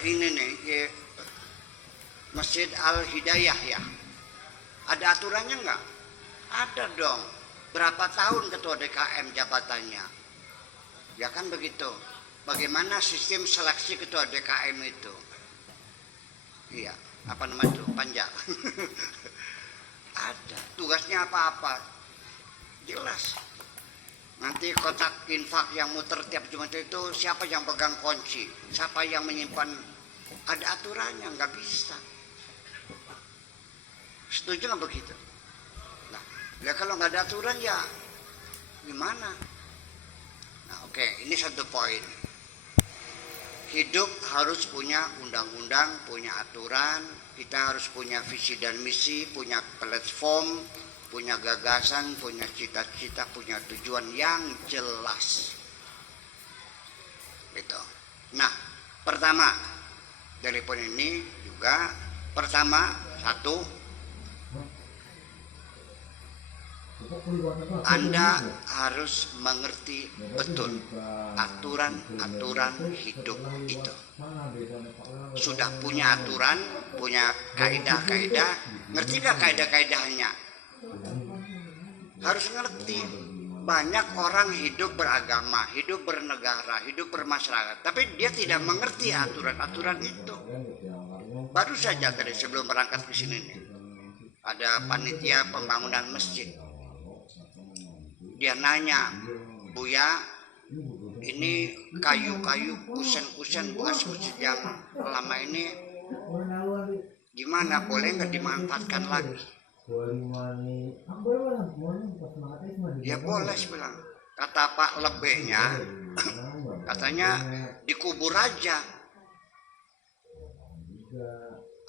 kayak ini nih, Masjid Al Hidayah ya. Ada aturannya nggak? Ada dong. Berapa tahun ketua DKM jabatannya? Ya kan begitu. Bagaimana sistem seleksi ketua DKM itu? Iya, apa namanya itu? Panja. Ada. Tugasnya apa-apa? Jelas. Nanti kotak infak yang muter tiap Jumat itu siapa yang pegang kunci? Siapa yang menyimpan? Ada aturannya, nggak bisa. Setuju nggak begitu? Nah, ya kalau nggak ada aturan ya gimana? Nah, oke, ini satu poin. Hidup harus punya undang-undang, punya aturan. Kita harus punya visi dan misi, punya platform, punya gagasan, punya cita-cita, punya tujuan yang jelas. Gitu. Nah, pertama dari poin ini juga, pertama satu, Anda harus mengerti betul aturan-aturan hidup itu. Sudah punya aturan, punya kaidah-kaidah, ngerti gak kaidah-kaidahnya? Harus ngerti. Banyak orang hidup beragama, hidup bernegara, hidup bermasyarakat, tapi dia tidak mengerti aturan-aturan itu. Baru saja tadi sebelum berangkat ke sini nih, ada panitia pembangunan masjid. Dia nanya, Buya, ini kayu-kayu kusen-kusen bekas masjid yang lama ini gimana, boleh nggak dimanfaatkan lagi? Ya boleh, bilang. Kata Pak lebihnya, katanya dikubur aja.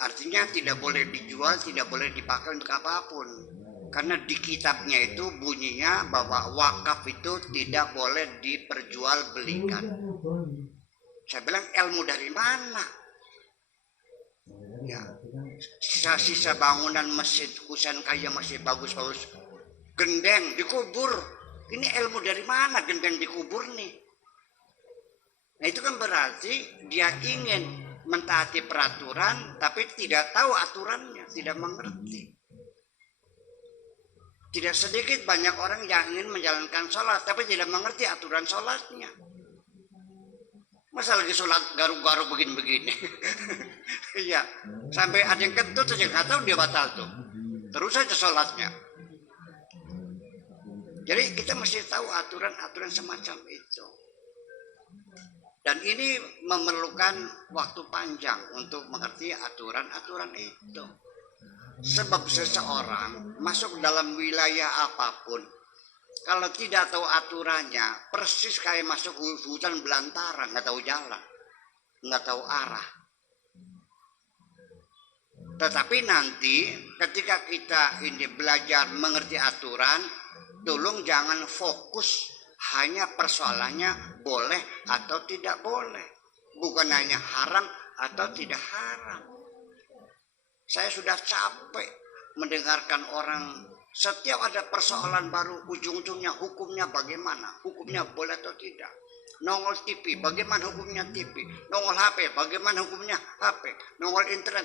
Artinya tidak boleh dijual, tidak boleh dipakai untuk apapun. Karena di kitabnya itu bunyinya bahwa wakaf itu tidak boleh diperjualbelikan. Saya bilang, ilmu dari mana? Ya, sisa-sisa bangunan masjid kusen kayak masih bagus-bagus, gendeng dikubur. Ini ilmu dari mana gendeng dikubur nih? Nah, itu kan berarti dia ingin mentaati peraturan tapi tidak tahu aturannya, tidak mengerti. Tidak sedikit banyak orang yang ingin menjalankan sholat tapi tidak mengerti aturan sholatnya. Masa lagi sholat garuk-garuk begini-begini. Iya, sampai ada yang kentut saja nggak tahu dia batal tuh. Terus saja sholatnya. Jadi kita mesti tahu aturan-aturan semacam itu. Dan ini memerlukan waktu panjang untuk mengerti aturan-aturan itu. Sebab seseorang masuk dalam wilayah apapun, kalau tidak tahu aturannya, persis kayak masuk hutan belantara, nggak tahu jalan, nggak tahu arah. Tetapi nanti ketika kita ini belajar mengerti aturan, tolong jangan fokus hanya persoalannya boleh atau tidak boleh, bukan hanya haram atau tidak haram. Saya sudah capek mendengarkan orang setiap ada persoalan baru ujung-ujungnya hukumnya bagaimana, hukumnya boleh atau tidak. Nongol TV, bagaimana hukumnya TV. Nongol HP, bagaimana hukumnya HP. Nongol internet.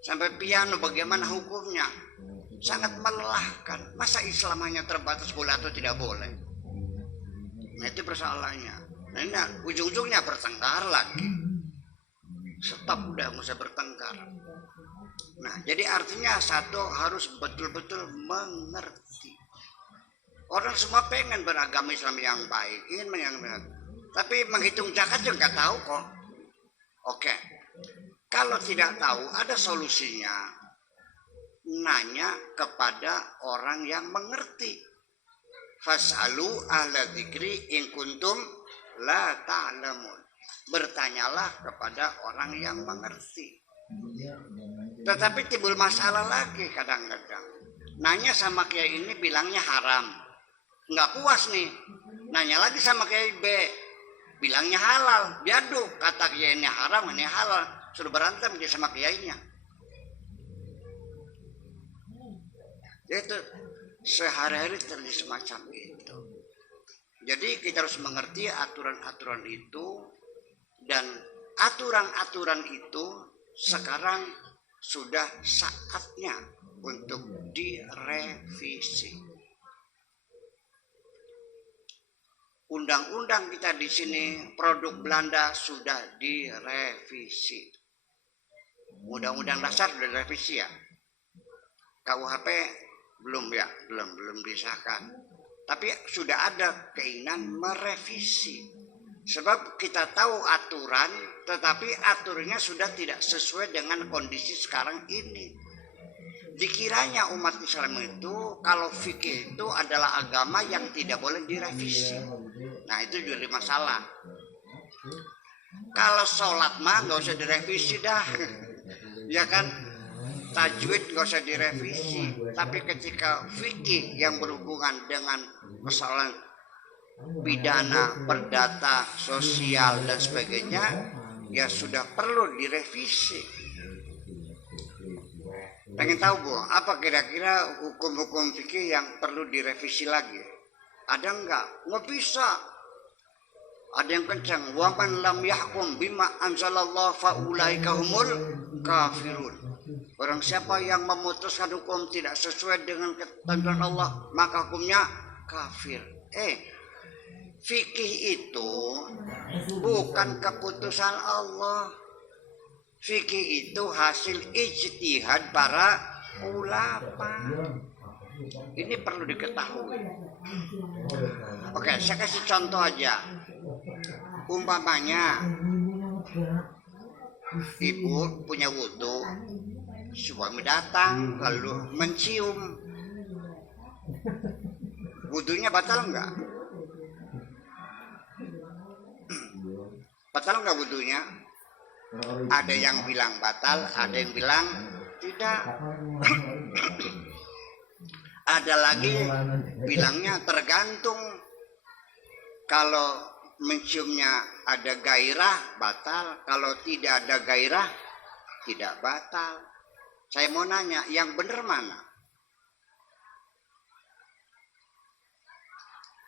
Sampai piano, bagaimana hukumnya. Sangat melelahkan. Masa Islam hanya terbatas boleh atau tidak boleh? Nah, itu persoalannya. Nah, ini ujung-ujungnya bertengkar lagi. Stop, udah nggak usah bertengkar. Nah, jadi artinya satu harus betul-betul mengerti. Orang semua pengen beragama Islam yang baik, ingin menang, tapi menghitung zakat juga nggak tahu kok. Oke, kalau tidak tahu ada solusinya. Nanya kepada orang yang mengerti. Fas'alu ahla dzikri in kuntum la ta'lamun. Bertanyalah kepada orang yang mengerti. Tetapi timbul masalah lagi kadang-kadang. Nanya sama kiai ini bilangnya haram, nggak puas nih. Nanya lagi sama kiai B, bilangnya halal. Biaduk, kata kiai ini haram, ini halal. Sudah berantem dia sama kiainya. Itu sehari-hari terjadi semacam itu. Jadi kita harus mengerti aturan-aturan itu. Dan aturan-aturan itu sekarang sudah saatnya untuk direvisi. Undang-undang kita di sini produk Belanda sudah direvisi. Undang-undang dasar sudah direvisi ya. KUHP belum ya, belum disahkan. Tapi sudah ada keinginan merevisi. Sebab kita tahu aturan, tetapi aturannya sudah tidak sesuai dengan kondisi sekarang ini. Dikiranya umat Islam itu kalau fikih itu adalah agama yang tidak boleh direvisi. Nah itu jadi masalah. Kalau sholat mah nggak usah direvisi dah, ya kan? Tajwid nggak usah direvisi. Tapi ketika fikih yang berhubungan dengan persoalan pidana, perdata, sosial dan sebagainya, ya sudah perlu direvisi. Pengen tahu Bu, apa kira-kira hukum-hukum fikih yang perlu direvisi lagi? Ada enggak? Nggak bisa. Ada yang kencang. Wa man lam yahkum bima anzalallahu fa ulaika humul kafirun. Orang siapa yang memutuskan hukum tidak sesuai dengan ketentuan Allah, maka hukumnya kafir. Fikih itu bukan keputusan Allah. Fikih itu hasil ijtihad para ulama. Ini perlu diketahui. Oke, saya kasih contoh aja. Umpamanya ibu punya wudu, suami datang lalu mencium, wudunya batal enggak? Batal enggak wudunya? Ada yang bilang batal, ada yang bilang tidak. Ada lagi bilangnya tergantung. Kalau menciumnya ada gairah batal, kalau tidak ada gairah tidak batal. Saya mau nanya, yang benar mana?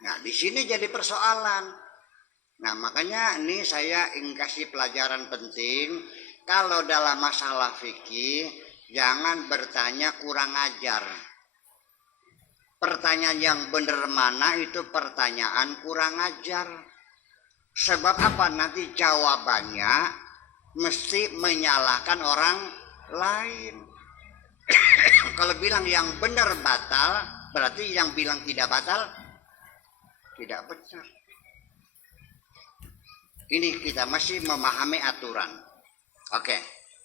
Nah, di sini jadi persoalan. Nah, makanya ini saya ingin kasih pelajaran penting. Kalau dalam masalah fikih, jangan bertanya kurang ajar. Pertanyaan yang benar mana itu pertanyaan kurang ajar. Sebab apa? Nanti jawabannya mesti menyalahkan orang lain. Kalau bilang yang benar batal, berarti yang bilang tidak batal tidak benar. Ini kita masih memahami aturan. Oke.